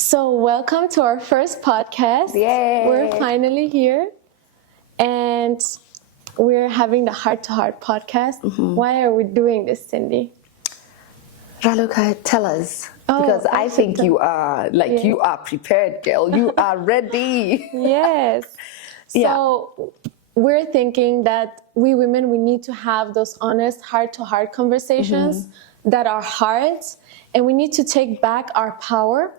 So, welcome to our first podcast. Yay! We're finally here and we're having the Heart to Heart podcast. Why are we doing this, Cindy? Raluca, tell us. Because I think you are you are prepared, girl. You are ready. Yes. So, we're thinking that we women, we need to have those honest heart to heart conversations that are hard, and we need to take back our power,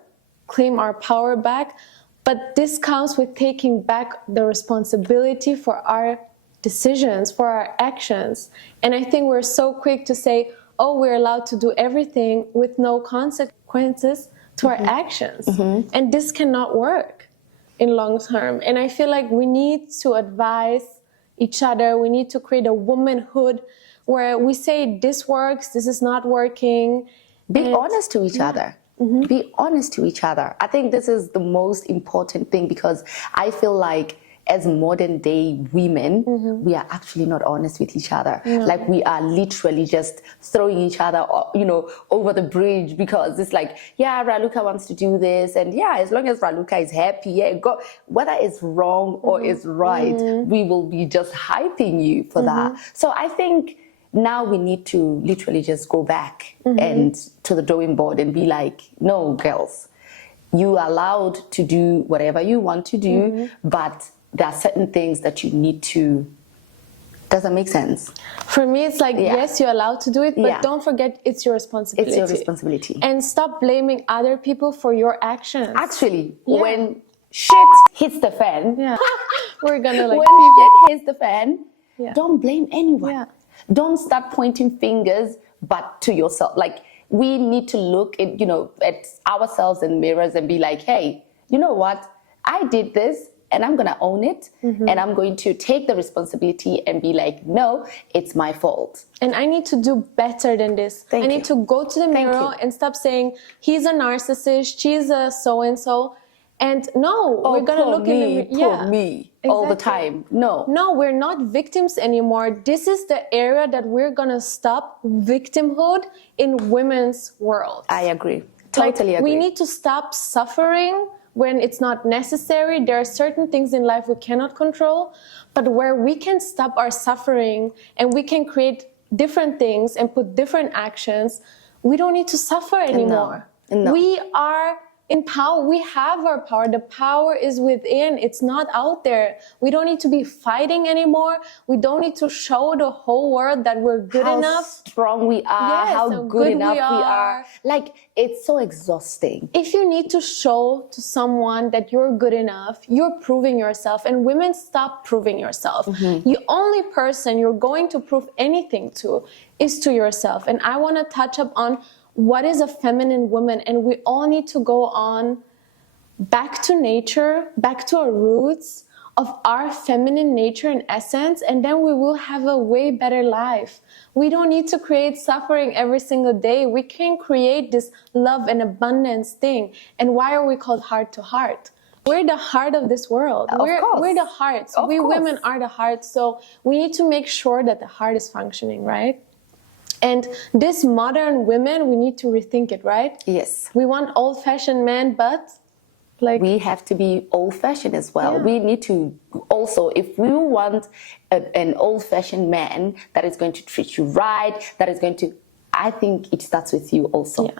claim our power back. But this comes with taking back the responsibility for our decisions, for our actions. And I think we're so quick to say, oh, we're allowed to do everything with no consequences to our actions. And this cannot work in long term. And I feel like we need to advise each other. We need to create a womanhood where we say this works, this is not working. Be honest to each other. Be honest to each other. I think this is the most important thing, because I feel like as modern day women, we are actually not honest with each other. Like, we are literally just throwing each other, over the bridge, because it's like, yeah, Raluca wants to do this, and yeah, as long as Raluca is happy, yeah, go, whether it's wrong or it's right, we will be just hyping you for that. So I think now we need to literally just go back and to the drawing board and be like, no, girls, you are allowed to do whatever you want to do, but there are certain things that you need to. Does that make sense? For me, it's like, yes, you're allowed to do it, but don't forget it's your responsibility. It's your responsibility. And stop blaming other people for your actions. Actually, when shit hits the fan, we're gonna when shit hits the fan, don't blame anyone. Don't start pointing fingers, but to yourself. Like, we need to look at, at ourselves in mirrors and be like, hey, you know what? I did this, and I'm going to own it, and I'm going to take the responsibility and be like, no, it's my fault. And I need to do better than this. I need to go to the mirror and stop saying, he's a narcissist, she's a so-and-so. And no, we're going to look in the mirror. Poor me. All the time. No, we're not victims anymore. This is the area that we're going to stop victimhood in women's world. I agree. Totally agree. We need to stop suffering when it's not necessary. There are certain things in life we cannot control, but where we can stop our suffering and we can create different things and put different actions, we don't need to suffer anymore. No. We are in power. We have our power. The power is within. It's not out there. We don't need to be fighting anymore. We don't need to show the whole world that we're good enough. How strong we are, how good enough we are. Like, it's so exhausting. If you need to show to someone that you're good enough, you're proving yourself. And women, stop proving yourself. The only person you're going to prove anything to is to yourself. And I want to touch up on what is a feminine woman, and we all need to go on back to nature, back to our roots of our feminine nature and essence, and then we will have a way better life. We don't need to create suffering every single day. We can create this love and abundance thing. And why are we called heart to heart? We're the heart of this world. We're the heart. We women are the heart. So we need to make sure that the heart is functioning, right? And this modern women, we need to rethink it, right? Yes. We want old-fashioned men, but we have to be old-fashioned as well. We need to also, if we want an old-fashioned man that is going to treat you right, that is going to, I think it starts with you also.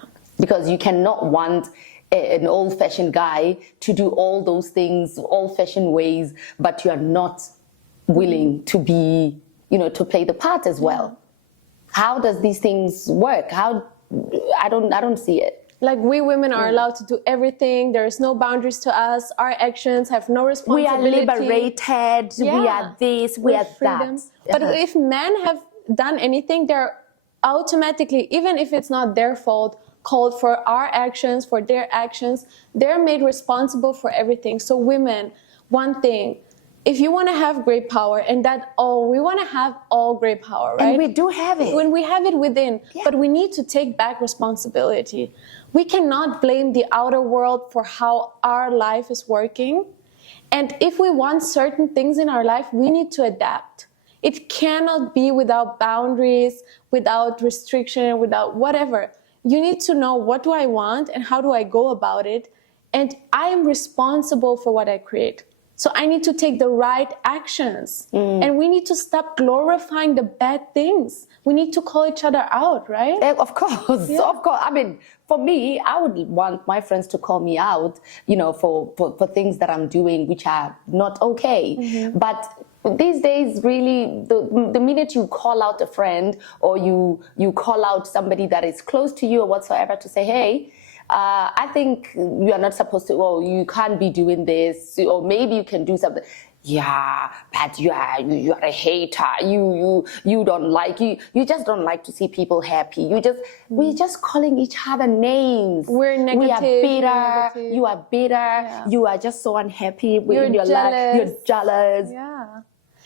Because you cannot want an old-fashioned guy to do all those things, old-fashioned ways, but you are not willing to be, to play the part as well. How does these things work? I don't see it. Like, we women are allowed to do everything. There is no boundaries to us. Our actions have no responsibility. We are liberated. We are this. We are freedom. that. But if men have done anything, they're automatically, even if it's not their fault, called for our actions, for their actions. They're made responsible for everything. So women, one thing, if you want to have great power, and we want to have all great power, right? And we do have it. When we have it within, but we need to take back responsibility. We cannot blame the outer world for how our life is working. And if we want certain things in our life, we need to adapt. It cannot be without boundaries, without restriction, without whatever. You need to know, what do I want and how do I go about it? and I am responsible for what I create. So I need to take the right actions. And we need to stop glorifying the bad things. We need to call each other out, right? Of course, of course. I mean, for me, I would want my friends to call me out, for things that I'm doing which are not okay. But these days, really, the minute you call out a friend or you call out somebody that is close to you or whatsoever to say, hey, I think you are not supposed to, or you can't be doing this, or maybe you can do something. Yeah, but you are a hater. You don't like, you just don't like to see people happy. We're just calling each other names. We're negative. We are bitter. Negative. You are bitter. Yeah. You are just so unhappy You're in your life. You're jealous. Yeah.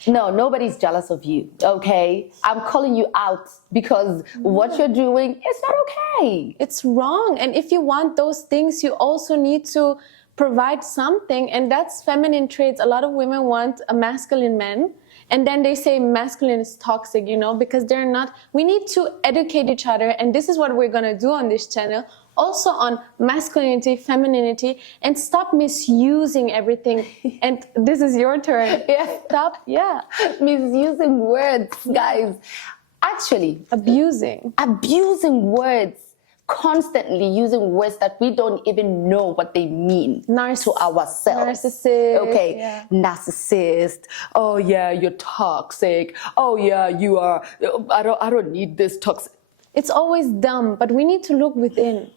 No, nobody's jealous of you, okay? I'm calling you out because what you're doing is not okay. It's wrong. And if you want those things, you also need to provide something. And that's feminine traits. A lot of women want a masculine man. And then they say masculine is toxic, because they're not. We need to educate each other. And this is what we're going to do on this channel. Also on masculinity, femininity, and stop misusing everything. And this is your turn. Stop, Misusing words, guys. Actually, abusing words, constantly using words that we don't even know what they mean to ourselves. Narcissist. Okay, narcissist. Oh yeah, you're toxic. Oh yeah, you are. I don't need this toxic. It's always dumb, but we need to look within.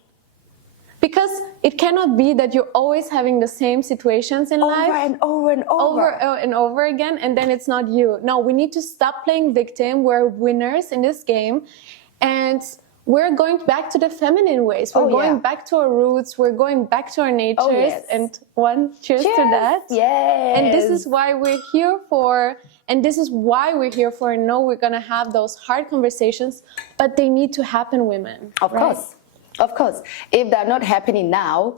Because it cannot be that you're always having the same situations in life. Over and over again, and then it's not you. No, we need to stop playing victim. We're winners in this game. And we're going back to the feminine ways. We're going back to our roots. We're going back to our natures. And cheers to that. Yes. And this is why we're here for. And this is why we're here for. And no, we're going to have those hard conversations, but they need to happen, women. Of course. Of course. If they're not happening now,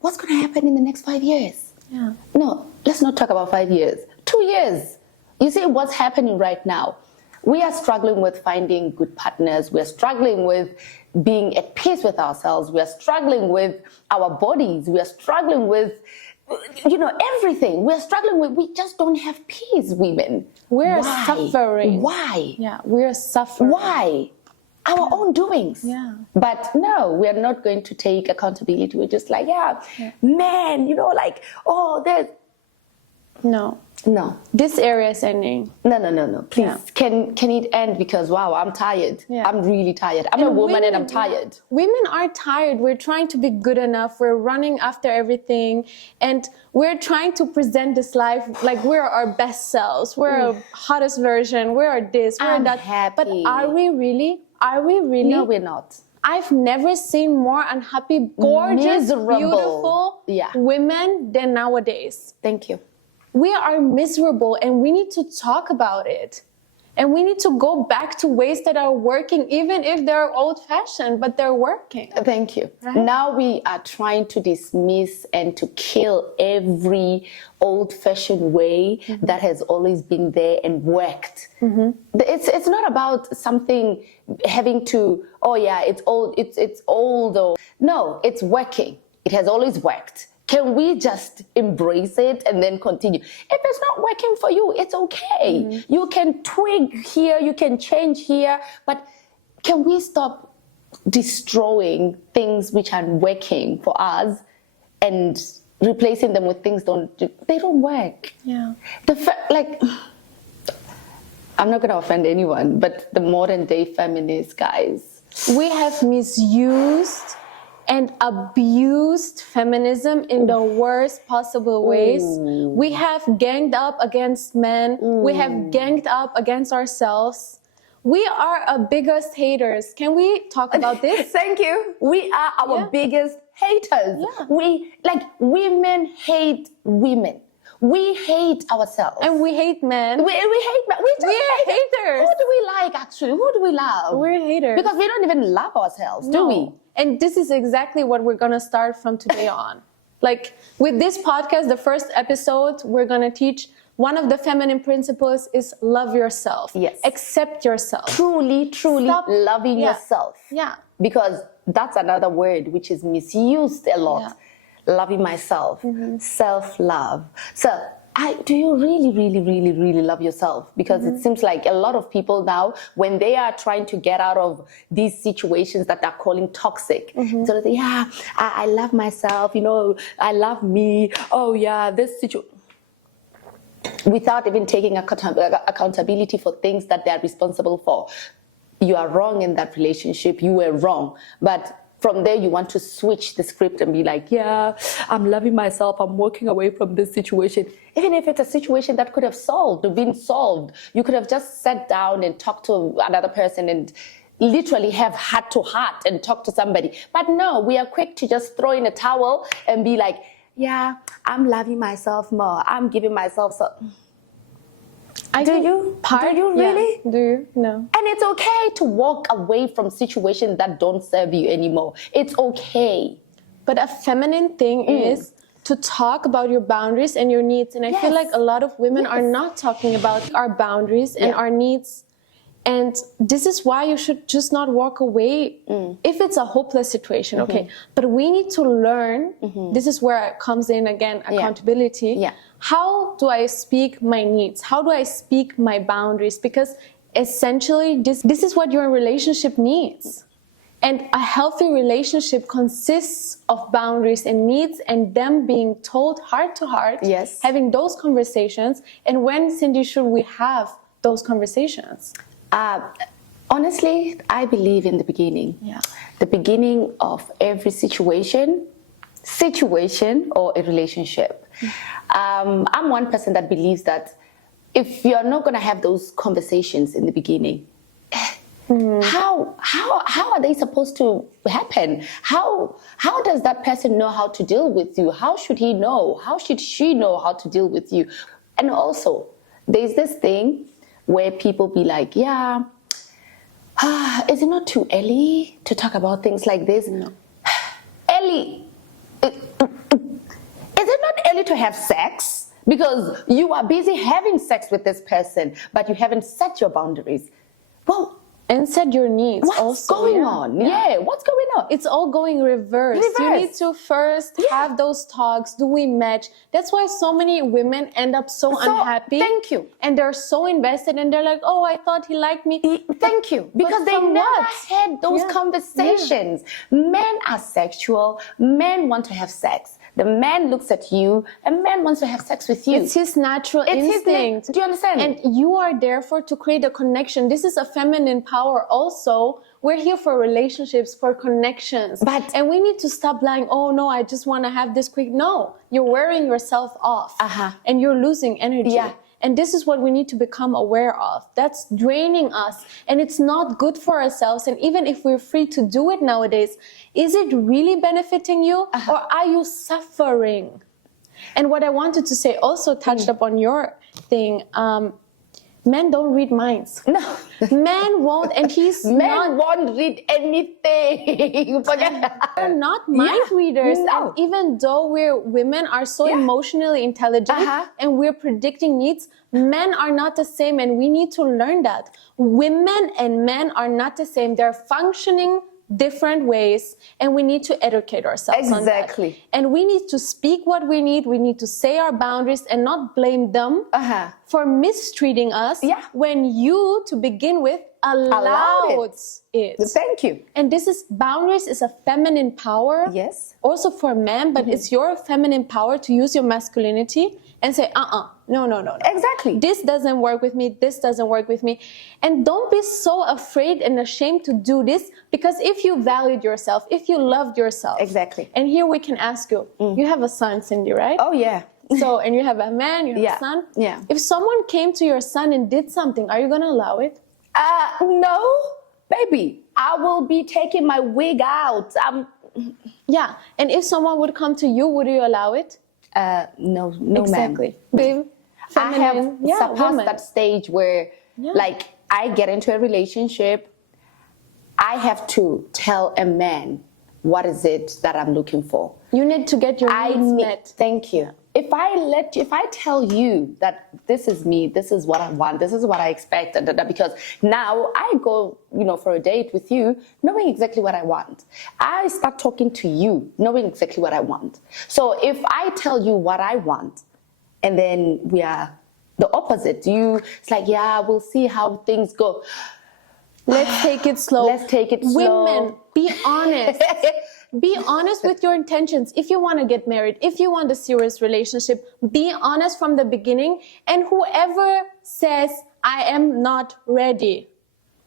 what's going to happen in the next 5 years? Yeah. No, let's not talk about 5 years. 2 years. You see what's happening right now. We are struggling with finding good partners. We're struggling with being at peace with ourselves. We're struggling with our bodies. We're struggling with, everything. We're struggling with, we just don't have peace, women. We're suffering. Why? Yeah, we're suffering. Why? Our own doings. Yeah. But no, we're not going to take accountability. We're just like, man, there's... No. This area is ending. No. Please, can it end? Because, wow, I'm tired. Yeah. I'm really tired. I'm a woman and I'm tired. Women are tired. We're trying to be good enough. We're running after everything. And we're trying to present this life like we're our best selves. We're our hottest version. We're our this. We're that. Happy. But are we really? No, we're not. I've never seen more unhappy, gorgeous, Miserable. Beautiful women than nowadays. Thank you. We are miserable and we need to talk about it. And we need to go back to ways that are working, even if they're old-fashioned, but they're working. Thank you. Right? Now we are trying to dismiss and to kill every old-fashioned way that has always been there and worked. It's not about something having to, it's old. Or no, it's working. It has always worked. Can we just embrace it and then continue? If it's not working for you, it's okay. You can twig here, you can change here, but can we stop destroying things which are working for us and replacing them with things they don't work? Yeah. I'm not going to offend anyone, but the modern day feminists, guys. We have misused and abused feminism in the worst possible ways. We have ganged up against men. We have ganged up against ourselves. We are our biggest haters. Can we talk about this? Thank you. We are our biggest haters. Yeah. Women hate women. We hate ourselves. And we hate men. We hate men. We're haters. Who do we like, actually? Who do we love? We're haters. Because we don't even love ourselves, do we? And this is exactly what we're going to start from today on. Like with this podcast, the first episode, we're going to teach one of the feminine principles is love yourself. Yes. Accept yourself. Truly Stop loving yourself. Yeah. Because that's another word which is misused a lot. Yeah. loving myself, self-love. So do you really, really, really, really love yourself? Because it seems like a lot of people now, when they are trying to get out of these situations that are calling toxic, so they say, yeah, I love myself, you know, I love me. Oh yeah, this situation. Without even taking accountability for things that they are responsible for. You are wrong in that relationship. You were wrong. But from there, you want to switch the script and be like, yeah, I'm loving myself. I'm walking away from this situation. Even if it's a situation that could have been solved. You could have just sat down and talked to another person and literally have heart to heart and talk to somebody. But no, we are quick to just throw in a towel and be like, yeah, I'm loving myself more. I'm giving myself so. Do you really? Yeah. Do you? No. And it's okay to walk away from situations that don't serve you anymore. It's okay. But a feminine thing is to talk about your boundaries and your needs. And I feel like a lot of women are not talking about our boundaries and our needs. And this is why you should just not walk away if it's a hopeless situation, okay? But we need to learn, this is where it comes in again, accountability. Yeah. How do I speak my needs? How do I speak my boundaries? Because essentially this is what your relationship needs. And a healthy relationship consists of boundaries and needs and them being told heart to heart, having those conversations. And when, Cindy, should we have those conversations? Honestly, I believe in the beginning. Yeah. The beginning of every situation or a relationship. I'm one person that believes that if you're not going to have those conversations in the beginning, how are they supposed to happen? How does that person know how to deal with you? How should he know? How should she know how to deal with you? And also, there's this thing where people be like, yeah, is it not too early to talk about things like this? No. Early. Is it not early to have sex? Because you are busy having sex with this person, but you haven't set your boundaries. Well, and set your needs. What's going on? Yeah, what's going on? It's all going reverse. You need to first have those talks. Do we match? That's why so many women end up so unhappy. Thank you. And they're so invested and they're like, oh, I thought he liked me. Thank you. Because they never had those conversations. Men are sexual. Men want to have sex. The man looks at you and man wants to have sex with you. It's his natural instinct. Do you understand? And you are therefore to create a connection. This is a feminine power also. We're here for relationships, for connections. And we need to stop lying, oh no, I just want to have this quick. No, you're wearing yourself off and you're losing energy. Yeah. And this is what we need to become aware of. That's draining us and it's not good for ourselves. And even if we're free to do it nowadays, is it really benefiting you or are you suffering? And what I wanted to say also touched upon your thing. Men don't read minds. No. Men won't, and Men won't read anything. They're not mind readers. No. And even though women are so emotionally intelligent and we're predicting needs, men are not the same, and we need to learn that. Women and men are not the same. They're functioning different ways, and we need to educate ourselves on that. And we need to speak what we need. We need to say our boundaries and not blame them for mistreating us when you, to begin with, allowed it. Thank you. And boundaries is a feminine power. Yes. Also for men, but it's your feminine power to use your masculinity and say, no. Exactly. This doesn't work with me. This doesn't work with me. And don't be so afraid and ashamed to do this, because if you valued yourself, if you loved yourself. Exactly. And here we can ask you, you have a son, Cindy, right? Oh, yeah. So, and you have a man, you have a son. Yeah. If someone came to your son and did something, are you going to allow it? No, baby. I will be taking my wig out. Yeah. And if someone would come to you, would you allow it? No, exactly. Babe, I have surpassed that stage where, like, I get into a relationship. I have to tell a man what is it that I'm looking for. You need to get your needs met. Thank you. if I tell you that this is me, this is what I want, this is what I expect, because now I go, for a date with you, knowing exactly what I want. I start talking to you, knowing exactly what I want. So if I tell you what I want, and then we are the opposite, it's like, yeah, we'll see how things go. Let's take it slow. Let's take it slow. Women, be honest. Be honest with your intentions. If you want to get married, if you want a serious relationship, be honest from the beginning. And whoever says, I am not ready,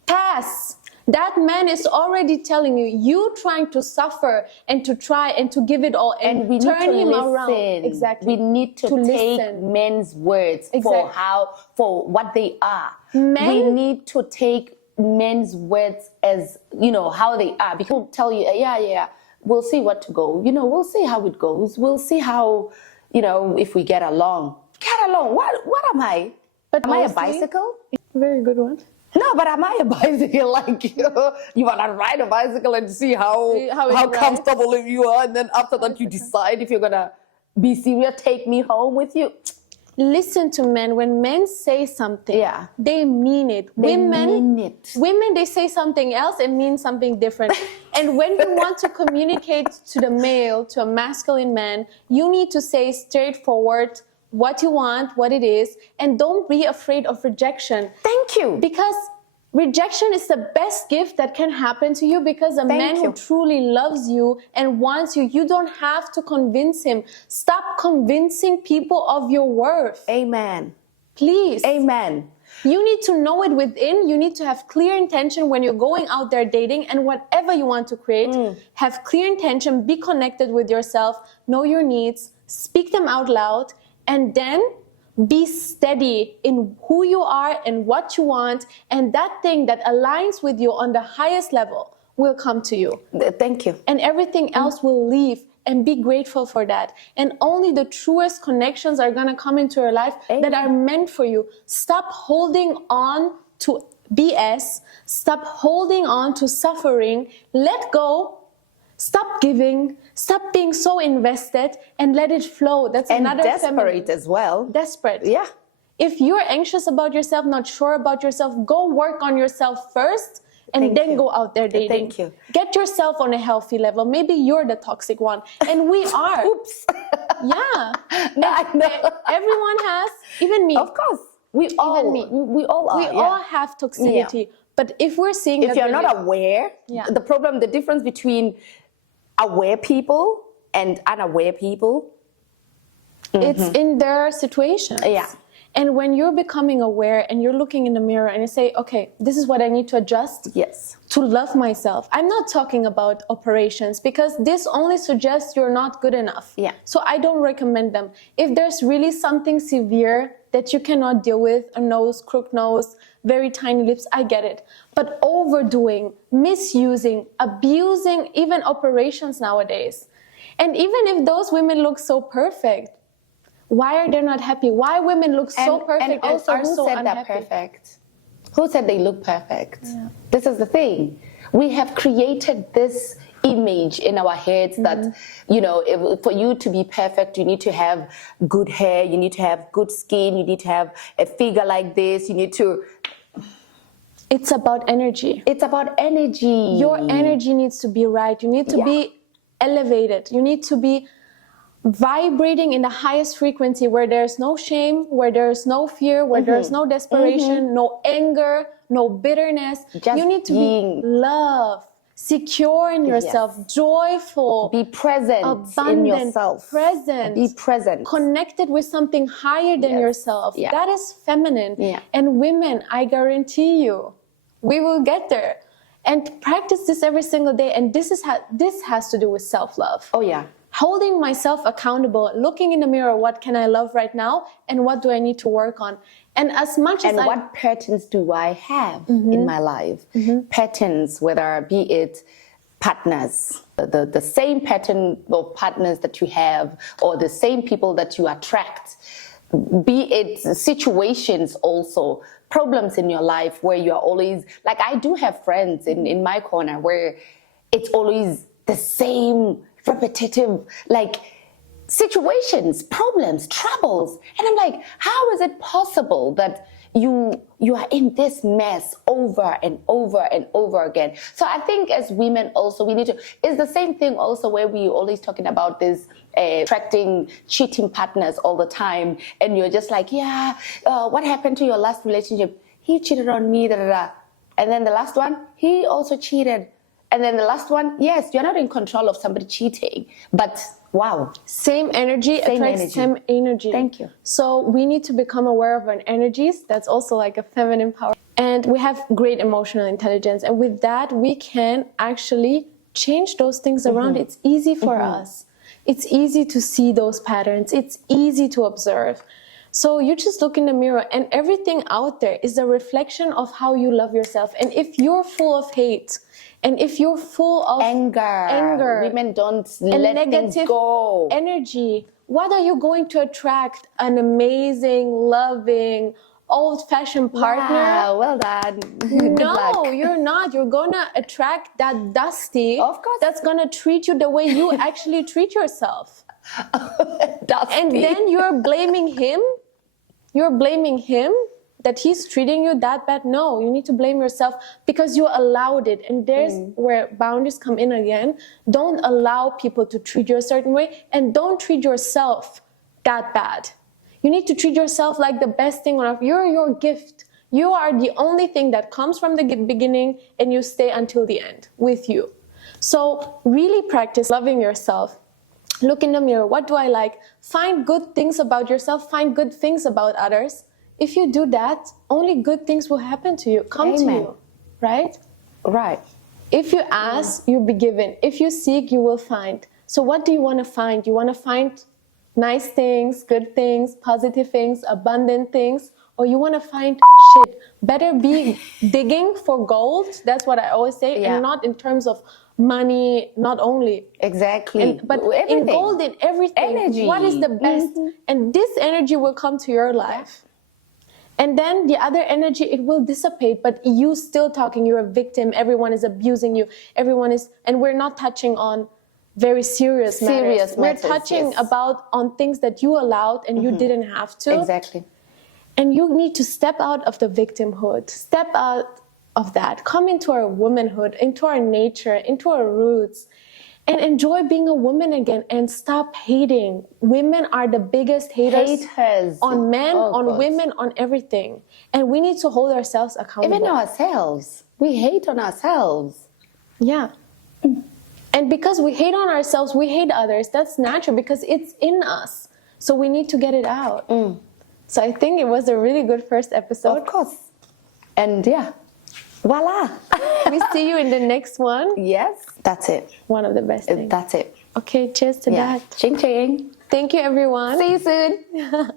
pass. That man is already telling you trying to suffer and to try and to give it all and we turn need to him listen. around. Exactly. We need to take listen. men's words for what they are. We need to take men's words as, how they are. Because they'll tell you, yeah, we'll see what to go. We'll see how it goes. We'll see how, if we get along. Get along? What am I? But am I a bicycle? Very good one. No, but am I a bicycle? Like, you want to ride a bicycle and see how comfortable you are. And then after that, you decide if you're going to be serious, take me home with you. Listen to men. When men say something, they mean it. Women, they say something else and mean something different. And when you want to communicate to the male, to a masculine man, you need to say straightforward what you want, what it is, and don't be afraid of rejection. Thank you. Because rejection is the best gift that can happen to you, because a man who truly loves you and wants you, you don't have to convince him. Stop convincing people of your worth. Amen. Please. Amen. You need to know it within. You need to have clear intention when you're going out there dating, and whatever you want to create, have clear intention, be connected with yourself, know your needs, speak them out loud, and then be steady in who you are and what you want, and that thing that aligns with you on the highest level will come to you. Thank you. And everything else will leave, and be grateful for that. And only the truest connections are going to come into your life that are meant for you. Stop holding on to BS. Stop holding on to suffering. Let go. Stop giving. Stop being so invested and let it flow. That's another desperate as well. Desperate. Yeah. If you're anxious about yourself, not sure about yourself, go work on yourself first and then go out there dating. Thank you. Get yourself on a healthy level. Maybe you're the toxic one. And we are. Oops. Yeah. I know. Everyone has, even me. Of course. We all are. We all have toxicity. Yeah. But if we're seeing if you're not aware, the difference between aware people and unaware people, it's in their situations. Yeah. And when you're becoming aware and you're looking in the mirror and you say, okay, this is what I need to adjust to love myself. I'm not talking about operations, because this only suggests you're not good enough. Yeah. So I don't recommend them. If there's really something severe that you cannot deal with, a nose, crooked nose, very tiny lips, I get it. But overdoing, misusing, abusing, even operations nowadays. And even if those women look so perfect, why are they not happy? Why women look so perfect and also are so unhappy? That perfect? Who said they look perfect? Yeah. This is the thing. We have created this image in our heads that, for you to be perfect, you need to have good hair, you need to have good skin, you need to have a figure like this, you need to... It's about energy. It's about energy. Your energy needs to be right. You need to be elevated. You need to be vibrating in the highest frequency, where there's no shame, where there's no fear, where there's no desperation, no anger, no bitterness. You need to be love, secure in yourself, joyful, be present, abundant, in yourself, be present, connected with something higher than yourself. That is feminine. And women, I guarantee you, we will get there. And practice this every single day. And this has to do with self-love. Oh yeah. Holding myself accountable, looking in the mirror, what can I love right now, and what do I need to work on? And as much as what patterns do I have in my life? Patterns, whether be it partners, the same pattern of partners that you have, or the same people that you attract, be it situations also, problems in your life where you're always, like I do have friends in my corner where it's always the same repetitive, like situations, problems, troubles. And I'm like, how is it possible that you are in this mess over and over and over again? So I think as women also, we need to, it's the same thing also where we always talking about this attracting cheating partners all the time. And you're just like, yeah, what happened to your last relationship? He cheated on me, da, da, da. And then the last one, he also cheated. And then the last one, yes, you're not in control of somebody cheating, but wow. Same energy attracts same energy. Thank you. So we need to become aware of our energies. That's also like a feminine power. And we have great emotional intelligence. And with that, we can actually change those things around. It's easy for us. It's easy to see those patterns. It's easy to observe. So you just look in the mirror and everything out there is a reflection of how you love yourself. And if you're full of hate, and if you're full of anger, women don't let things negative go. energy, what are you going to attract? An amazing, loving, old-fashioned partner? Wow, well done. Good No, luck. you're not. You're gonna attract that dusty. Of course. That's gonna treat you the way you actually treat yourself. Dusty. And then you're blaming him. You're blaming him that he's treating you that bad. No, you need to blame yourself because you allowed it. And there's where boundaries come in again. Don't allow people to treat you a certain way, and don't treat yourself that bad. You need to treat yourself like the best thing on earth. You're your gift. You are the only thing that comes from the beginning, and you stay until the end with you. So really practice loving yourself. Look in the mirror. What do I like? Find good things about yourself. Find good things about others. If you do that, only good things will happen to you, come to you, right? Right. If you ask, you'll be given. If you seek, you will find. So what do you want to find? You want to find nice things, good things, positive things, abundant things, or you want to find shit? Better be digging for gold. That's what I always say, and not in terms of money, not only. Exactly. But everything. in gold, in everything. Energy. What is the best? And this energy will come to your life. And then the other energy, it will dissipate, but you still talking, you're a victim, everyone is abusing you, everyone is, and we're not touching on very serious matters. We're touching about on things that you allowed and you didn't have to. Exactly. And you need to step out of the victimhood, step out of that, come into our womanhood, into our nature, into our roots, and enjoy being a woman again and stop hating. Women are the biggest haters on men, on women, on everything. And we need to hold ourselves accountable. Even ourselves. We hate on ourselves. Yeah. And because we hate on ourselves, we hate others. That's natural because it's in us. So we need to get it out. So I think it was a really good first episode. Of course. And yeah, voila. We see you in the next one. Yes, that's it. One of the best things. That's it. Okay, cheers to that. Ching ching. Thank you, everyone. See you soon.